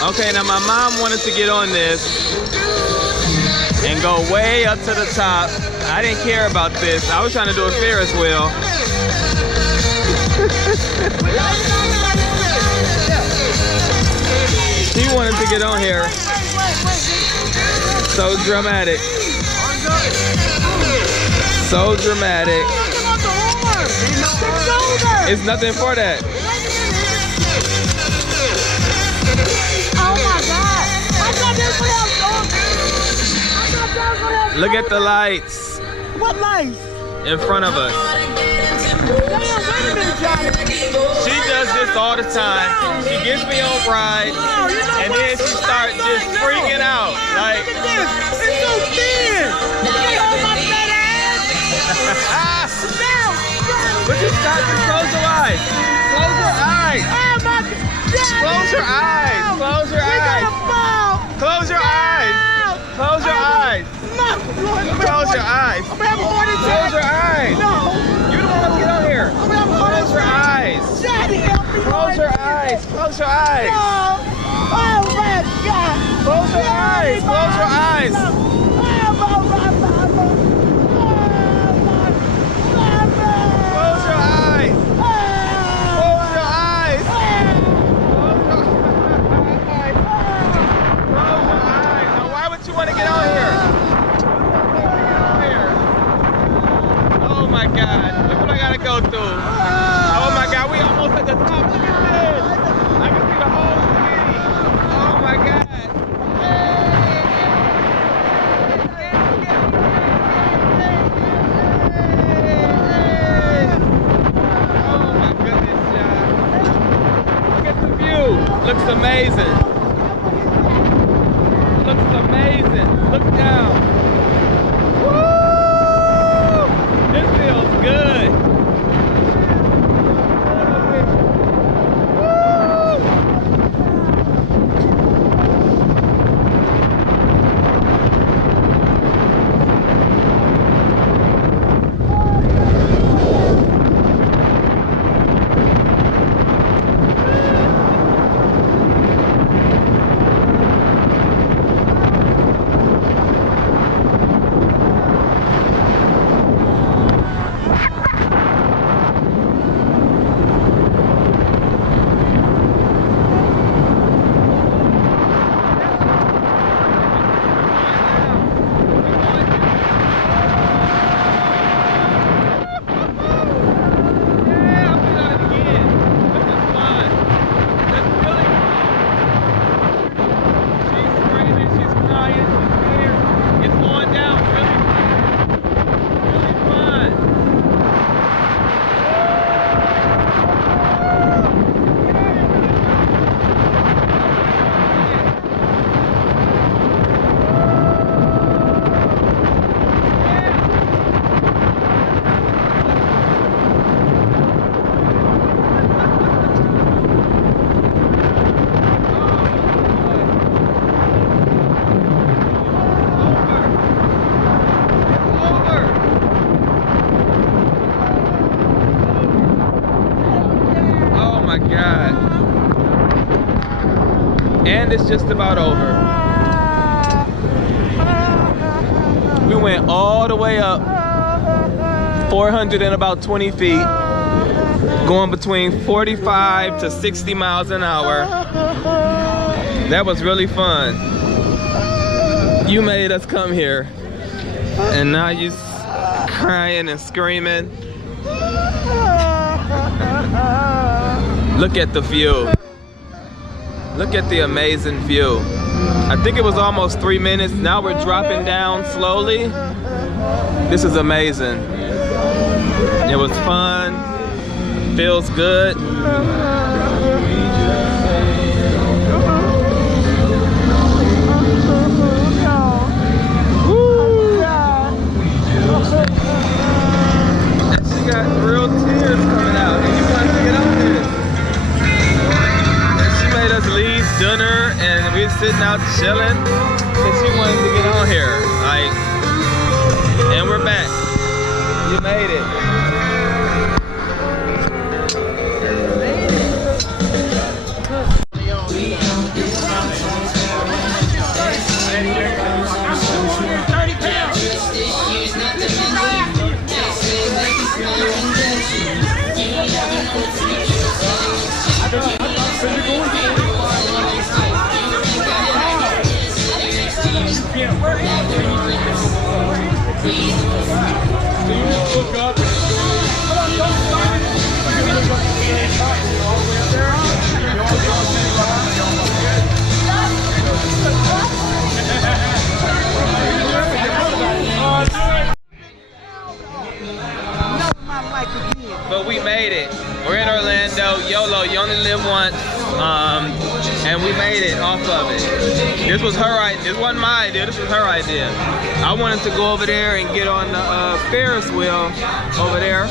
Okay, now my mom wanted to get on this and go way up to the top. I didn't care about this. I was trying to do a Ferris wheel. He wanted to get on here. So dramatic. So dramatic. It's nothing for that. Oh my God. I thought this was Look at the lights. What lights? In front of us. She does this all the time. She gets me on ride, and then she starts just freaking out. Like, look at this. It's so thin. You can't hold my fat ass. but you stop. Just close your eyes. Close your eyes. Oh my God. Close your eyes. Close your eyes. Close your eyes. Close your eyes. Close your eyes. I'm gonna have a heart attack. Close your eyes. No. You don't want to get on here. I'm gonna have a heart attack. Close your eyes. Daddy, help me. Close your eyes. Close your eyes. No. Oh my God. Close your eyes. Close your eyes. Close your eyes. Close your eyes. Close your eyes. Now, why would you want to get on here? Oh my God. Look what I gotta go through. Oh my God. We almost at the top. Look at this. I can see the whole city. Oh my God. Oh my goodness, John. Look at the view. Looks amazing. Looks amazing. Look down. Woo! This feels good. And it's just about over. We went all the way up 420 feet, going between 45 to 60 miles an hour. That was really fun. You made us come here, and now you crying and screaming. Look at the view. Look at the amazing view. I think it was almost 3 minutes. Now we're dropping down slowly. This is amazing. It was fun. Feels good. Woo! And she got real tears coming out. And you wanted to get on this. And she made us leave dinner, and we were sitting out chilling. And she wanted to get on here. Like, and we're back. You made it. live once, and we made it off of it. This was her idea. This wasn't my idea. This was her idea. I wanted to go over there and get on the Ferris wheel over there.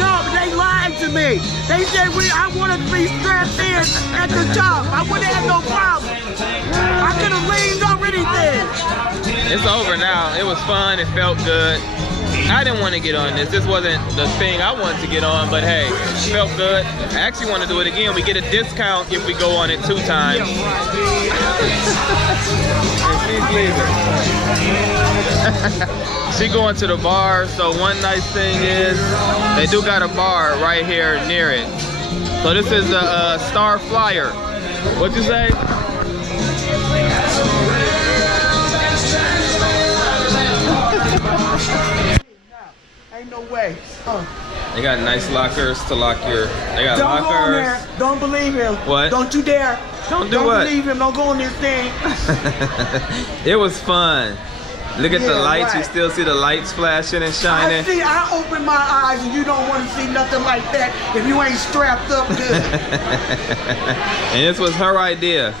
No, but they lied to me. They said I wanted to be strapped in at the top. I wouldn't have no problem. I could have leaned already there. It's over now. It was fun. It felt good. I didn't want to get on this. This wasn't the thing I wanted to get on, but hey, it felt good. I actually want to do it again. We get a discount if we go on it 2 times. She's leaving. She going to the bar, so one nice thing is they do got a bar right here near it. So this is the StarFlyer. What'd you say? Ain't no way. They got nice lockers to lock your. They got Don't go in there. lockers. Don't believe him. What? Don't you dare. Don't do what? Don't believe him. Don't go in this thing. It was fun. Look at the Yeah, lights. right. You still see the lights flashing and shining. I open my eyes and you don't want to see nothing like that if you ain't strapped up good. And this was her idea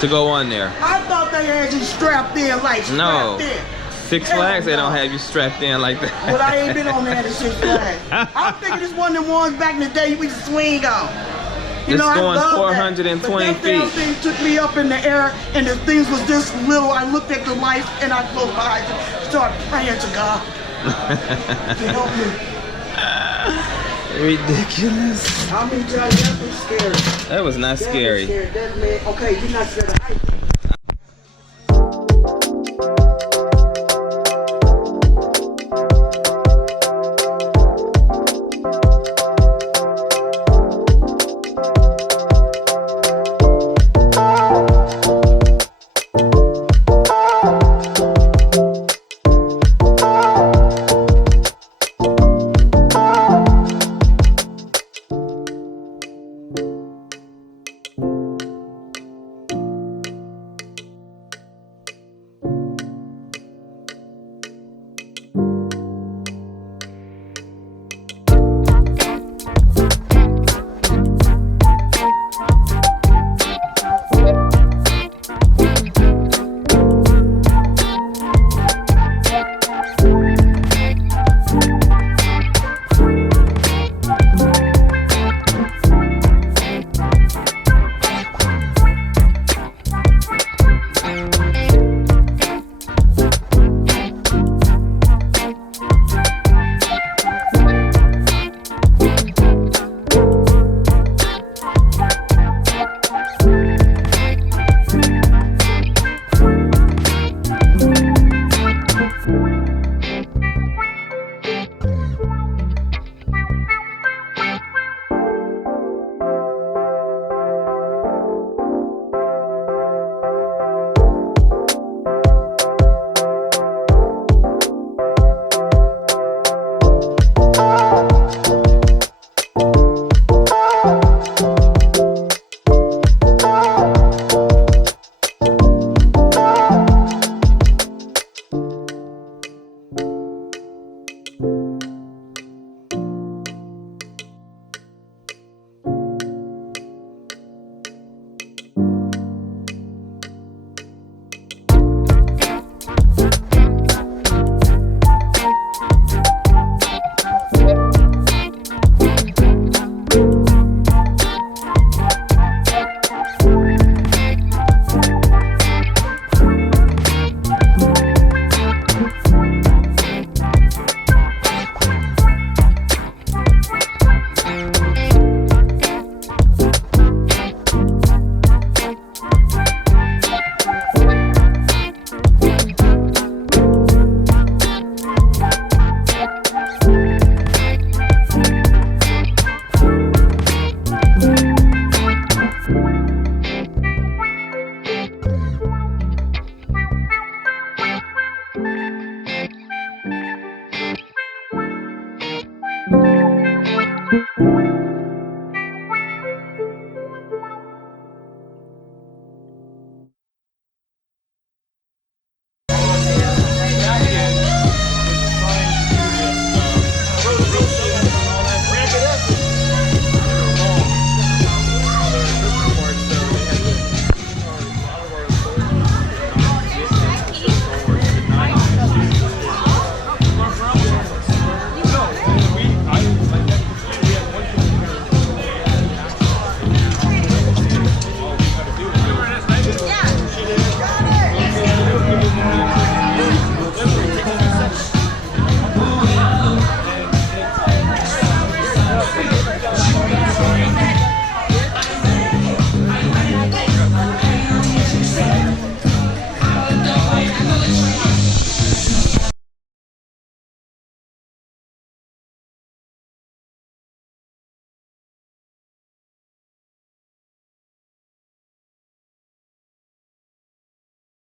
to go on there. I thought they had you strapped in like strapped No. in. Six Flags, they don't have you strapped in like that. But I ain't been on there at Six Flags. I'm thinking it's one of them ones back in the day we used to swing on. You It's know, going I love 420 that. But that damn feet. thing took me up in the air and the things was this little. I looked at the lights and I closed my eyes and started praying to God to help me. Ridiculous. How many times that was scary? That was not That scary. was scary. That man, okay, you're not scared of heights.